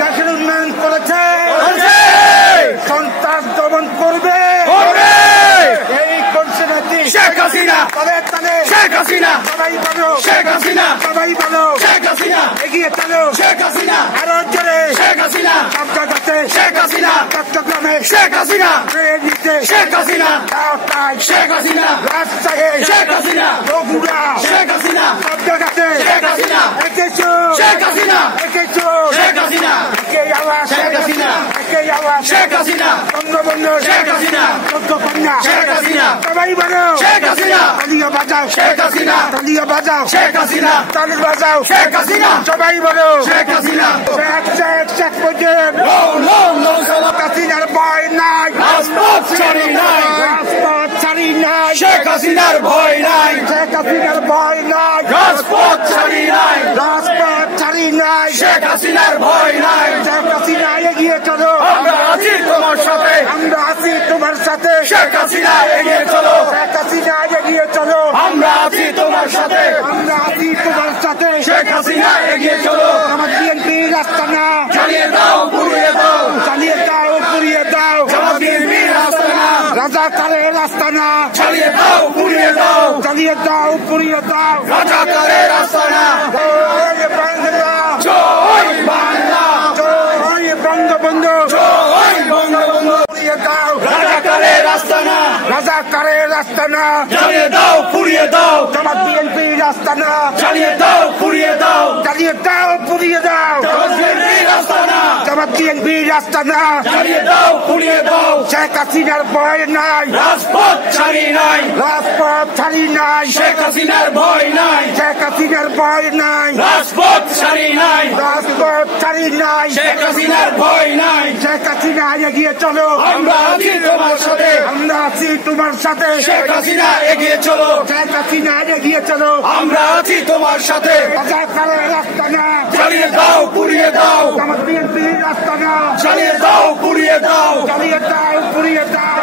দেশের উন্নয়ন করেছে, সন্ত্রাস দমন করবে, এই করছে নাকি শেখ হাসিনা, শেখ হাসিনা, সবাই বলো শেখ হাসিনা, সবাই বলো শেখ হাসিনা, এগিয়ে চলো শেখ হাসিনা, আরো জোরে শেখ হাসিনা, সব জায়গাতে শেখ হাসিনা, চট্টগ্রামে শেখ হাসিনা, নিতে শেখ হাসিনা, ঢাকায় শেখ হাসিনা, রাজশাহী শেখ হাসিনা, বগুড়া শেখ হাসিনা, সব জায়গাতে শেখ হাসিনা, এঁকেছো শেখ হাসিনা, এঁকেছো শেখ হাসিনা, একে আওয়াজ শেখ হাসিনা, একে আওয়াজ শেখ হাসিনা, বঙ্গবন্ধু শেখ হাসিনা, চোদ্দ কন্যা শেখ হাসিনা, সবাই বলো শেখ হাসিনা, তালিয়া বাজাও শেখ হাসিনা, তালিয়া বাজাও শেখ হাসিনা, তালি বাজাও শেখ হাসিনা, সবাই বলো শেখ হাসিনা, শেখ শেখ শেখ মুজিব হাসিনার ভয় নাই, রাজপথ ছাড়ি নাই, রাজপথ ছাড়ি নাই, শেখ হাসিনার ভয় নাই, শেখ হাসিনার ভয় নাই, রাজপথ ছাড়ি নাই, রাজপথ ছাড়ি নাই, শেখ হাসিনার ভয় নাই, শেখ হাসিনা এগিয়ে চলো আমরা আছি তোমার সাথে, আমরা আছি তোমার সাথে, শেখ হাসিনা এগিয়ে চলো, শেখ হাসিনা এগিয়ে চলো আমরা আছি তোমার সাথে, আমরা আছি তোমার সাথে, শেখ হাসিনা এগিয়ে চলো, আমার বিএনপি রাস্তা না চালিয়ে দাও, পুড়িয়ে দাও, চালিয়ে দাও পুড়িয়ে দাও, জামাত বিএনপির রাস্তা না, রাজাকারের রাস্তা না চালিয়ে দাও, পুড়িয়ে দাও, চালিয়ে দাও পুড়িয়ে দাও, রাজাকারের রাস্তা না, জয় বাংলা জয় বাংলা, জয় বঙ্গবন্ধু জয় বঙ্গবন্ধু, পুড়িয়ে দাও, রাজাকারের রাস্তা না, রাজাকারের রাস্তা না, চালিয়ে দাও, পুড়িয়ে দাও, জামাত বিএনপি রাস্তা না, চালিয়ে দাও, পুড়িয়ে দাও, চালিয়ে দাও পুড়িয়ে দাও, জামাত বিএনপির রাস্তা না, জামাত বিএনপি রাস্তা না, চালিয়ে দাও, পুড়িয়ে দাও, শেখ হাসিনার ভয় নাই, রাজপথ ছাড়ি নাই, রাজপথ ছাড়ি নাই, শেখ হাসিনার ভয় নাই, শেখ হাসিনার ভয় নাই, রাজপথ ছাড়ি নাই, রাজপথ ছাড়ি নাই, শেখ হাসিনার ভয় নাই, শেখ হাসিনা এগিয়ে চলো আমরা আছি তোমার সাথে, আমরা আছি তোমার সাথে, শেখ হাসিনা এগিয়ে চলো, শেখ হাসিনা এগিয়ে চলো, আমরা আছি তোমার সাথে, রাজাকারের রাস্তা না, চালিয়ে দাও, পুড়িয়ে দাও, জামাত বিএনপি রাস্তা না, চালিয়ে দাও, পুড়িয়ে দাও, চালিয়ে দাও পুড়িয়ে দাও,